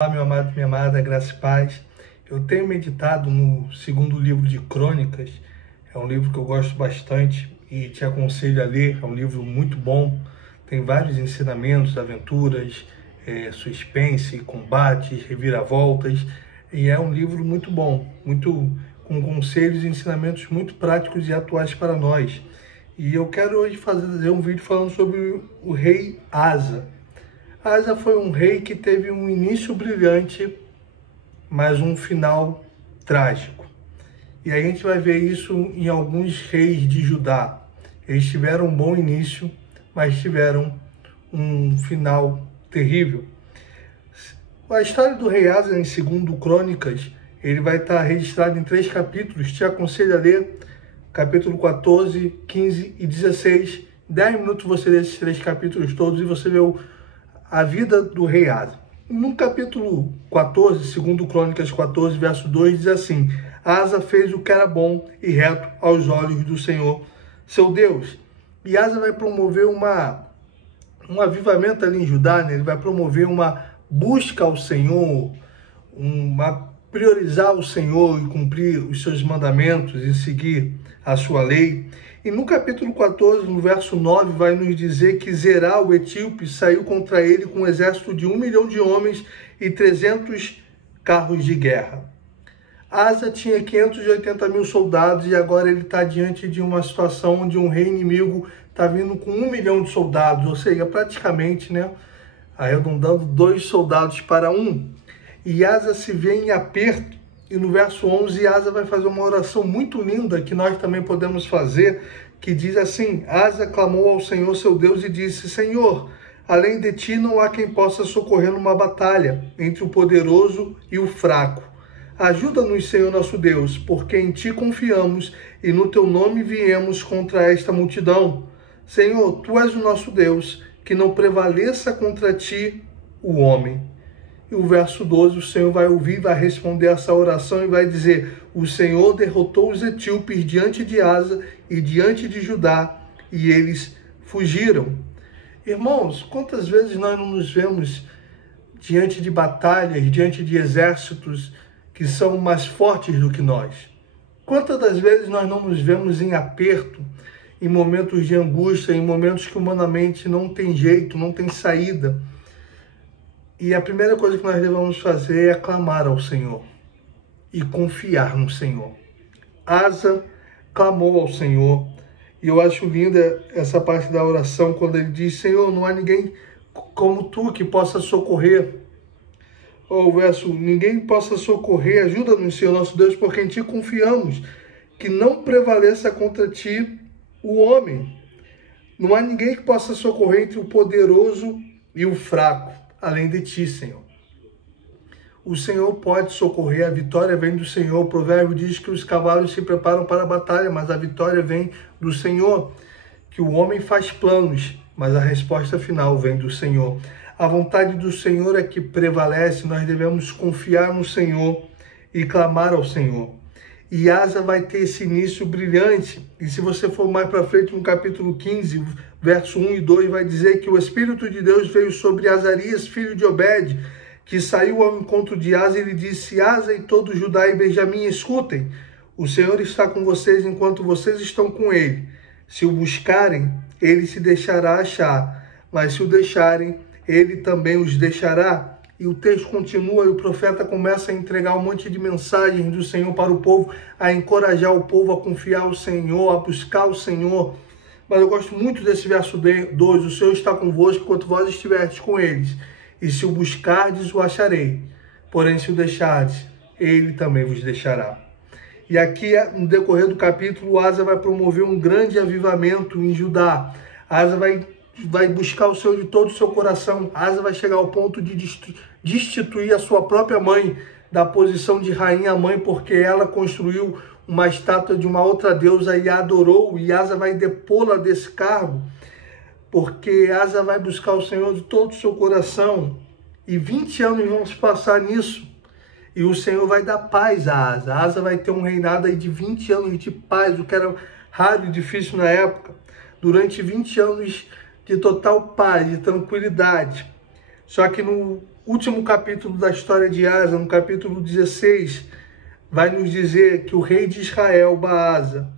Olá, meu amado, minha amada, graça e paz. Eu tenho meditado no segundo livro de Crônicas. É um livro que eu gosto bastante e te aconselho a ler. É um livro muito bom. Tem vários ensinamentos, aventuras, suspense, combates, reviravoltas. E é um livro muito bom, muito com conselhos e ensinamentos muito práticos e atuais para nós. E eu quero hoje fazer um vídeo falando sobre o rei Asa. Asa foi um rei que teve um início brilhante, mas um final trágico. E a gente vai ver isso em alguns reis de Judá. Eles tiveram um bom início, mas tiveram um final terrível. A história do rei Asa em 2 Crônicas, ele vai estar registrado em 3 capítulos. Te aconselho a ler capítulo 14, 15 e 16. 10 minutos você lê esses 3 capítulos todos e você vê a vida do rei Asa. No capítulo 14, 2 Crônicas 14, verso 2, diz assim: Asa fez o que era bom e reto aos olhos do Senhor, seu Deus. E Asa vai promover um avivamento ali em Judá, né? Ele vai promover uma busca ao Senhor, priorizar o Senhor e cumprir os seus mandamentos e seguir a sua lei. E no capítulo 14, no verso 9, vai nos dizer que Zerá, o etíope, saiu contra ele com um exército de 1 milhão de homens e 300 carros de guerra. Asa tinha 580 mil soldados e agora ele está diante de uma situação onde um rei inimigo está vindo com 1 milhão de soldados, ou seja, praticamente, né, arredondando 2 soldados para 1. E Asa se vê em aperto. E no verso 11, Asa vai fazer uma oração muito linda que nós também podemos fazer, que diz assim: Asa clamou ao Senhor seu Deus e disse: Senhor, além de ti não há quem possa socorrer numa batalha entre o poderoso e o fraco. Ajuda-nos, Senhor nosso Deus, porque em ti confiamos e no teu nome viemos contra esta multidão. Senhor, tu és o nosso Deus, que não prevaleça contra ti o homem. E o verso 12, o Senhor vai ouvir, vai responder essa oração e vai dizer: o Senhor derrotou os etíopes diante de Asa e diante de Judá, e eles fugiram. Irmãos, quantas vezes nós não nos vemos diante de batalhas, diante de exércitos que são mais fortes do que nós? Quantas das vezes nós não nos vemos em aperto, em momentos de angústia, em momentos que humanamente não tem jeito, não tem saída? E a primeira coisa que nós devemos fazer é clamar ao Senhor e confiar no Senhor. Asa clamou ao Senhor. E eu acho linda essa parte da oração, quando ele diz: Senhor, não há ninguém como tu que possa socorrer. Ou o verso: ninguém possa socorrer, ajuda-nos, Senhor nosso Deus, porque em ti confiamos, que não prevaleça contra ti o homem. Não há ninguém que possa socorrer entre o poderoso e o fraco, além de ti, Senhor. O Senhor pode socorrer, a vitória vem do Senhor. O provérbio diz que os cavalos se preparam para a batalha, mas a vitória vem do Senhor. Que o homem faz planos, mas a resposta final vem do Senhor. A vontade do Senhor é que prevalece, nós devemos confiar no Senhor e clamar ao Senhor. E Asa vai ter esse início brilhante. E se você for mais para frente, no capítulo 15, verso 1 e 2, vai dizer que o Espírito de Deus veio sobre Azarias, filho de Obed, que saiu ao encontro de Asa e lhe disse: Asa e todo Judá e Benjamim, escutem, o Senhor está com vocês enquanto vocês estão com ele. Se o buscarem, ele se deixará achar, mas se o deixarem, ele também os deixará. E o texto continua e o profeta começa a entregar um monte de mensagens do Senhor para o povo, a encorajar o povo a confiar no Senhor, a buscar o Senhor. Mas eu gosto muito desse verso 2, o Senhor está convosco enquanto vós estiverdes com eles. E se o buscardes, o acharei. Porém, se o deixardes, ele também vos deixará. E aqui, no decorrer do capítulo, Asa vai promover um grande avivamento em Judá. Asa vai buscar o Senhor de todo o seu coração. Asa vai chegar ao ponto de destituir a sua própria mãe da posição de rainha-mãe, porque ela construiu uma estátua de uma outra deusa e a adorou, e Asa vai depô-la desse cargo, porque Asa vai buscar o Senhor de todo o seu coração. E 20 anos vão se passar nisso, e o Senhor vai dar paz a Asa. Asa vai ter um reinado aí de 20 anos de paz, o que era raro e difícil na época. Durante 20 anos de total paz, de tranquilidade. Só que no último capítulo da história de Asa, no capítulo 16, vai nos dizer que o rei de Israel, Baasa,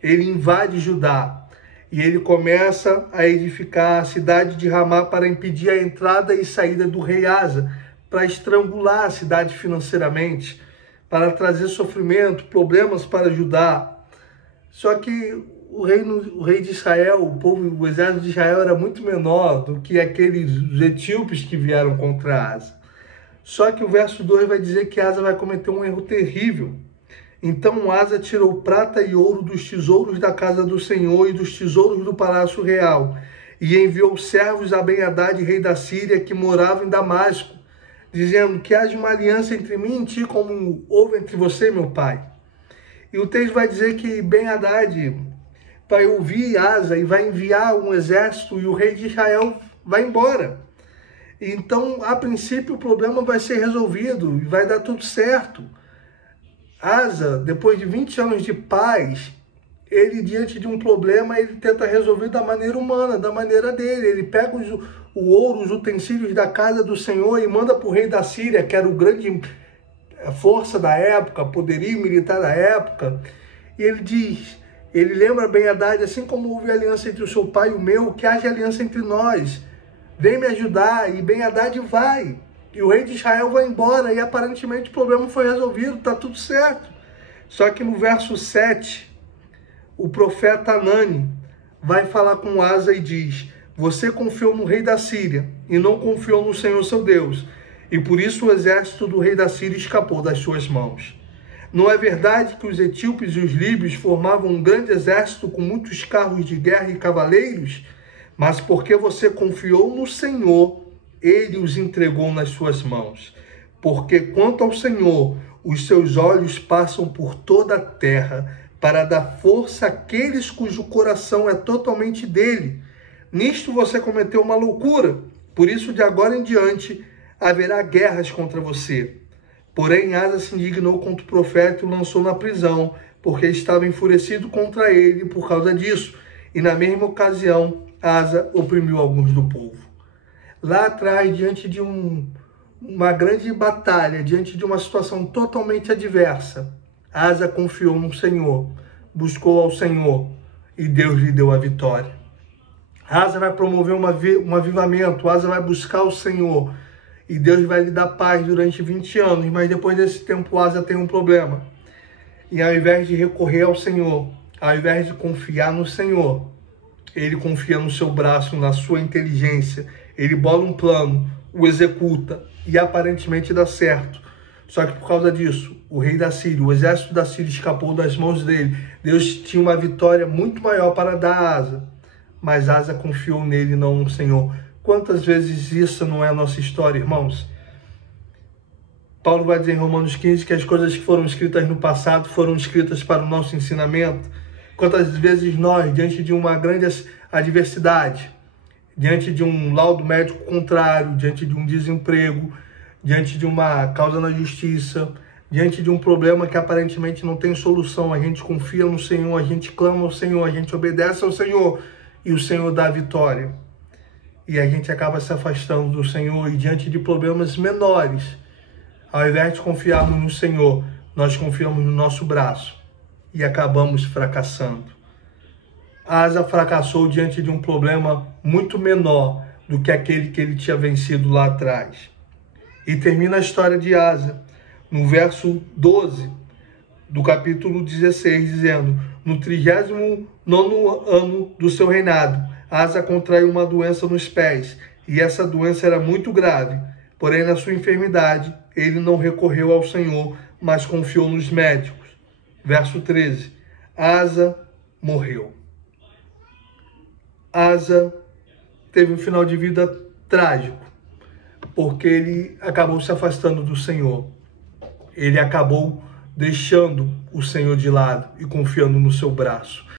ele invade Judá e ele começa a edificar a cidade de Ramá para impedir a entrada e saída do rei Asa, para estrangular a cidade financeiramente, para trazer sofrimento, problemas para Judá. Só que o rei de Israel, o exército de Israel era muito menor do que aqueles etíopes que vieram contra Asa. Só que o verso 2 vai dizer que Asa vai cometer um erro terrível. Então Asa tirou prata e ouro dos tesouros da casa do Senhor e dos tesouros do palácio real, e enviou servos a Ben-Hadad, rei da Síria, que morava em Damasco, dizendo que haja uma aliança entre mim e ti, como houve entre você, meu pai. E o texto vai dizer que Ben-Hadad vai ouvir Asa e vai enviar um exército, e o rei de Israel vai embora. Então, a princípio, o problema vai ser resolvido e vai dar tudo certo. Asa, depois de 20 anos de paz, ele, diante de um problema, ele tenta resolver da maneira humana, da maneira dele. Ele pega o ouro, os utensílios da casa do Senhor e manda para o rei da Síria, que era o grande força da época, poderio militar da época. E ele diz, ele lembra Ben-Hadad, assim como houve aliança entre o seu pai e o meu, que haja aliança entre nós. Vem me ajudar. E Ben-Hadad vai. E o rei de Israel vai embora, e aparentemente o problema foi resolvido, está tudo certo. Só que no verso 7, o profeta Anani vai falar com Asa e diz: você confiou no rei da Síria e não confiou no Senhor seu Deus, e por isso o exército do rei da Síria escapou das suas mãos. Não é verdade que os etíopes e os líbios formavam um grande exército com muitos carros de guerra e cavaleiros? Mas porque você confiou no Senhor, ele os entregou nas suas mãos. Porque quanto ao Senhor, os seus olhos passam por toda a terra, para dar força àqueles cujo coração é totalmente dele. Nisto você cometeu uma loucura, por isso de agora em diante haverá guerras contra você. Porém Asa se indignou contra o profeta e o lançou na prisão, porque estava enfurecido contra ele por causa disso. E na mesma ocasião Asa oprimiu alguns do povo. Lá atrás, diante de uma grande batalha, diante de uma situação totalmente adversa, Asa confiou no Senhor, buscou ao Senhor e Deus lhe deu a vitória. Asa vai promover um avivamento, Asa vai buscar o Senhor e Deus vai lhe dar paz durante 20 anos, mas depois desse tempo Asa tem um problema. E ao invés de recorrer ao Senhor, ao invés de confiar no Senhor, ele confia no seu braço, na sua inteligência. Ele bola um plano, o executa e aparentemente dá certo. Só que por causa disso, o rei da Síria, o exército da Síria escapou das mãos dele. Deus tinha uma vitória muito maior para dar a Asa, mas Asa confiou nele e não no Senhor. Quantas vezes isso não é a nossa história, irmãos? Paulo vai dizer em Romanos 15 que as coisas que foram escritas no passado foram escritas para o nosso ensinamento. Quantas vezes nós, diante de uma grande adversidade, diante de um laudo médico contrário, diante de um desemprego, diante de uma causa na justiça, diante de um problema que aparentemente não tem solução, a gente confia no Senhor, a gente clama ao Senhor, a gente obedece ao Senhor e o Senhor dá a vitória. E a gente acaba se afastando do Senhor e diante de problemas menores, ao invés de confiarmos no Senhor, nós confiamos no nosso braço e acabamos fracassando. Asa fracassou diante de um problema muito menor do que aquele que ele tinha vencido lá atrás. E termina a história de Asa, no verso 12 do capítulo 16, dizendo: no 39º ano do seu reinado, Asa contraiu uma doença nos pés, e essa doença era muito grave. Porém, na sua enfermidade, ele não recorreu ao Senhor, mas confiou nos médicos. Verso 13. Asa morreu. Asa teve um final de vida trágico, porque ele acabou se afastando do Senhor. Ele acabou deixando o Senhor de lado e confiando no seu braço.